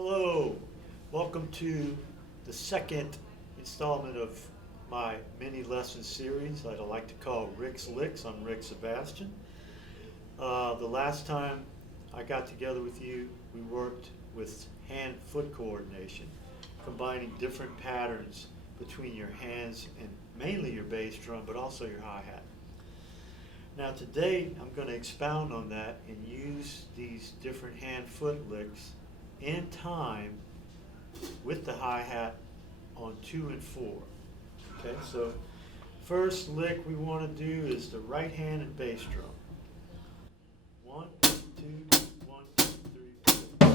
Hello, welcome to the second installment of my mini lesson series I'd like to call Rick's Licks. I'm Rick Sebastian. The last time I got together with you, we worked with hand-foot coordination, combining different patterns between your hands and mainly your bass drum, but also your hi-hat. Now today I'm going to expound on that and use these different hand-foot licks in time with the hi-hat on 2 and 4. Okay, so first lick we want to do is the right hand and bass drum. 1, 2, 1, 2, 3, 4.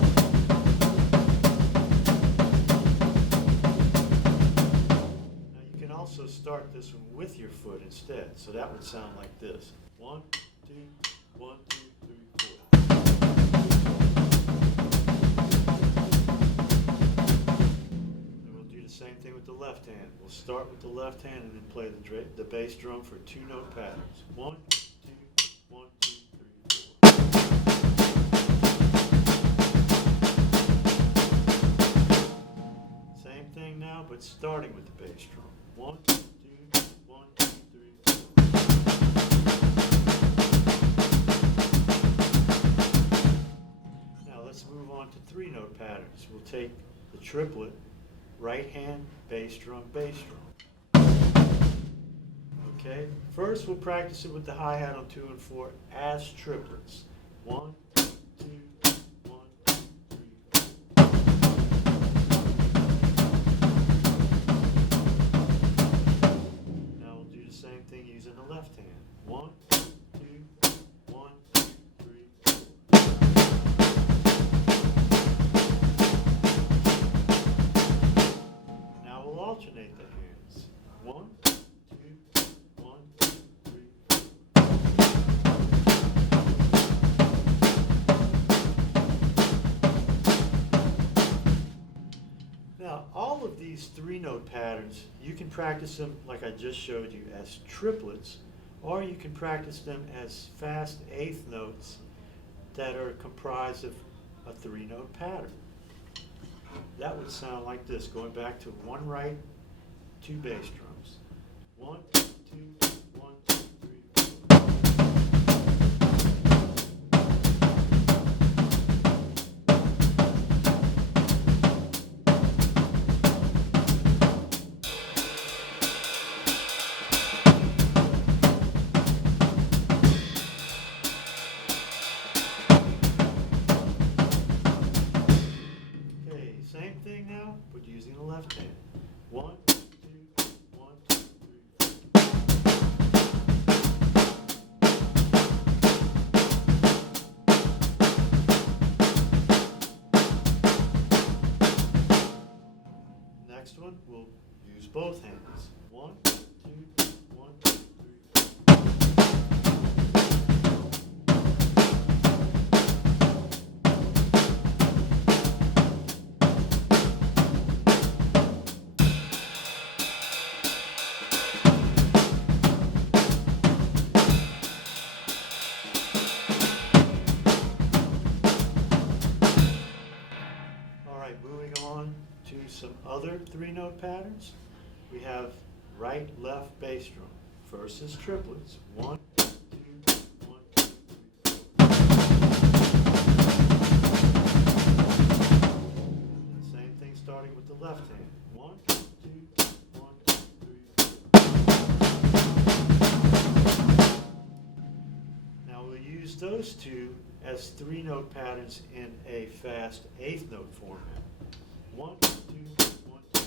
Now you can also start this one with your foot instead, so that would sound like this. 1, 2, 1, 2, 3, 4. Same thing with the left hand. We'll start with the left hand and then play the bass drum for 2-note patterns. 1, 2, 1, 2, 3, 4. Same thing now, but starting with the bass drum. 1, 2, 1, 2, 3, 4. Now let's move on to 3-note patterns. We'll take the triplet. Right hand, bass drum, bass drum. Okay, first we'll practice it with the hi-hat on 2 and 4 as triplets. 1, 2, 1, 2, 3, 4. Now we'll do the same thing using the left hand. 1, 2, 1, 2, 3, 4. Alternate the hands. 1, 2, 1, 2, 3, 4. Now, all of these 3-note patterns, you can practice them like I just showed you as triplets, or you can practice them as fast 8th notes that are comprised of a 3-note pattern. That would sound like this, going back to 1 right, 2 bass drums. 1, 2, 1, 2, 3, 4. Okay, same thing now, but using the left hand. 1, 2, 1, 2, 3, 4. Next one, we'll use both hands. 1, 2, 1, 2, 3, 4. Moving on to some other 3-note patterns. We have right, left bass drum. First is triplets. 1, 2, 1, 2, 3, 4. And same thing starting with the left hand. 1, 2, 1, 2, 3, 4. Now we'll use those two as 3-note patterns in a fast 8th note format. 1, 2, 1, 2, 3,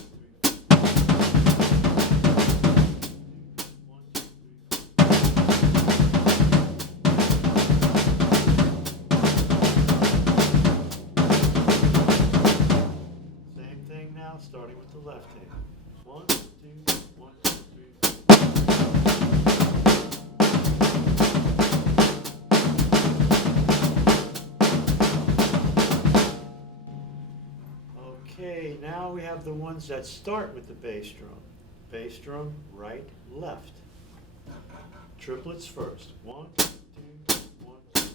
4. 1, 2, 3, 4. Same thing now, starting with the left hand. 1, 2, 1, 2, 3, 4. Okay, now we have the ones that start with the bass drum. Bass drum, right, left. Triplets first. 1, 2, 1, 2, 3.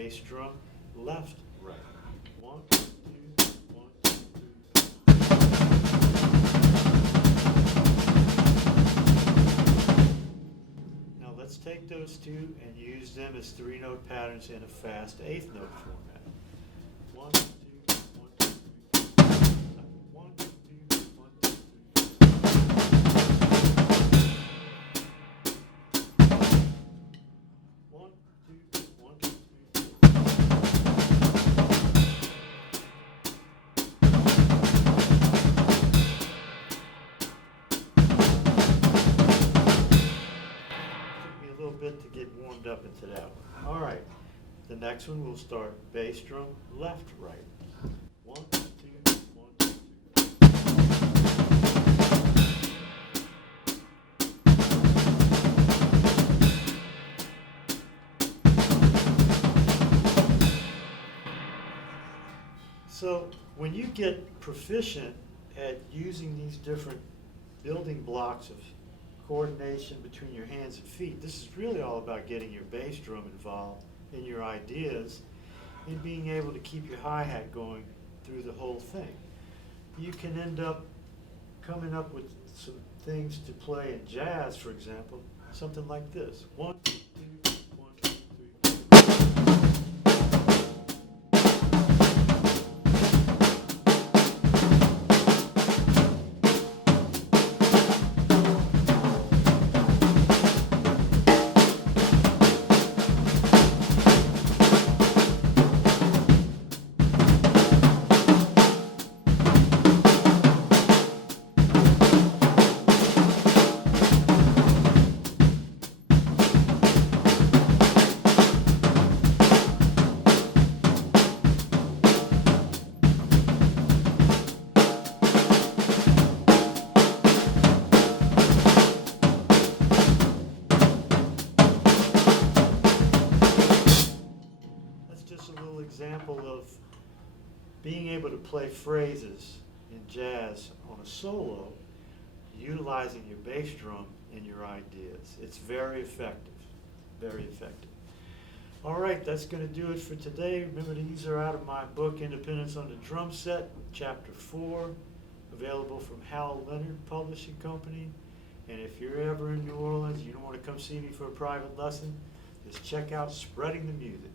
bass drum, left, right. 1, 2, 1, 2, 3. Now let's take those two and use them as 3-note patterns in a fast 8th note format. 1, 2, 1, 2, 3. 1, 2, 1, 2, 1, 2, 1, 2, 3. Took me a little bit to get warmed up into that one. All right. The next one we'll start bass drum, left, right. 1, 2, 1, 2, 3. So when you get proficient at using these different building blocks of coordination between your hands and feet, this is really all about getting your bass drum involved in your ideas and being able to keep your hi-hat going through the whole thing. You can end up coming up with some things to play in jazz, for example, something like this. 1, 2, 1, 2, 3. That's just a little example of being able to play phrases in jazz on a solo, utilizing your bass drum in your ideas. It's very effective, very effective. All right, that's going to do it for today. Remember, these are out of my book, Independence on the Drum Set, Chapter 4, available from Hal Leonard Publishing Company. And if you're ever in New Orleans, you don't want to come see me for a private lesson, just check out Spreading the Music.